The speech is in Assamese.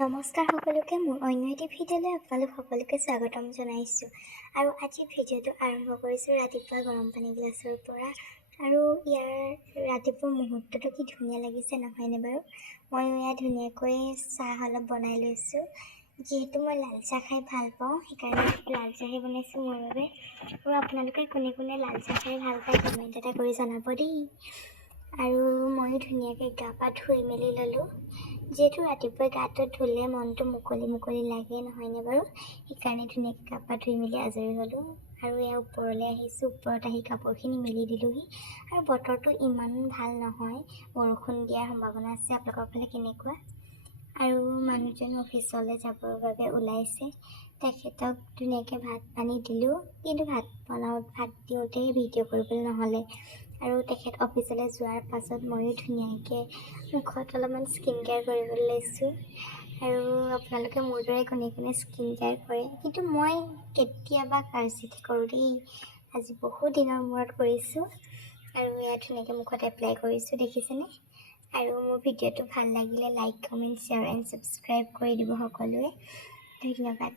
নমস্কাৰ সকলোকে মোৰ অন্য এটি ভিডিঅ'লৈ আপোনালোক সকলোকে স্বাগতম জনাইছোঁ। আৰু আজি ভিডিঅ'টো আৰম্ভ কৰিছোঁ ৰাতিপুৱা গৰম পানী গিলাচৰ পৰা। আৰু ইয়াৰ ৰাতিপুৱা মুহূৰ্তটো কি ধুনীয়া লাগিছে নহয়নে বাৰু। মই ইয়াত ধুনীয়াকৈ চাহ অলপ বনাই লৈছোঁ। যিহেতু মই লাল চাহ খাই ভাল পাওঁ সেইকাৰণে লাল চাহেই বনাইছোঁ মোৰ বাবে। আৰু আপোনালোকে কোনে কোনে লাল চাহ খাই ভাল পায় কমেণ্ট এটা কৰি জনাব দেই। আৰু ময়ো ধুনীয়াকৈ গা পা ধুই মেলি ল'লোঁ। যিহেতু ৰাতিপুৱাই গাটো ধুলে মনটো মুকলি লাগে নহয়নে বাৰু। সেইকাৰণে ধুনীয়াকৈ গা পা ধুই মেলি আজৰি হ'লোঁ। আৰু এয়া ওপৰলৈ আহিছোঁ, ওপৰত আহি কাপোৰখিনি মেলি দিলোঁহি। আৰু বতৰটো ইমান ভাল নহয়, বৰষুণ দিয়াৰ সম্ভাৱনা আছে। আপোনালোকৰ ফালে কেনেকুৱা? আৰু মানুহজন অফিচলৈ যাবৰ বাবে ওলাইছে। তেখেতক ধুনীয়াকৈ ভাত পানী দিলোঁ, কিন্তু ভাত দিওঁতেই ভিডিঅ' কৰিবলৈ নহ'লে। আৰু তেখেত অফিচলৈ যোৱাৰ পাছত ময়ো ধুনীয়াকৈ মুখত অলপমান স্কিন কেয়াৰ কৰিবলৈ লৈছোঁ। আৰু আপোনালোকে মোৰ দৰে কোনে কোনে স্কিন কেয়াৰ কৰে, কিন্তু মই কেতিয়াবা কাৰ্চিটি কৰোঁ দেই। আজি বহুত দিনৰ মূৰত কৰিছোঁ। আৰু এয়া ধুনীয়াকৈ মুখত এপ্লাই কৰিছোঁ, দেখিছেনে? আৰু মোৰ ভিডিঅ'টো ভাল লাগিলে like comment share and subscribe কৰি দিব সকলোৱে। ধন্যবাদ।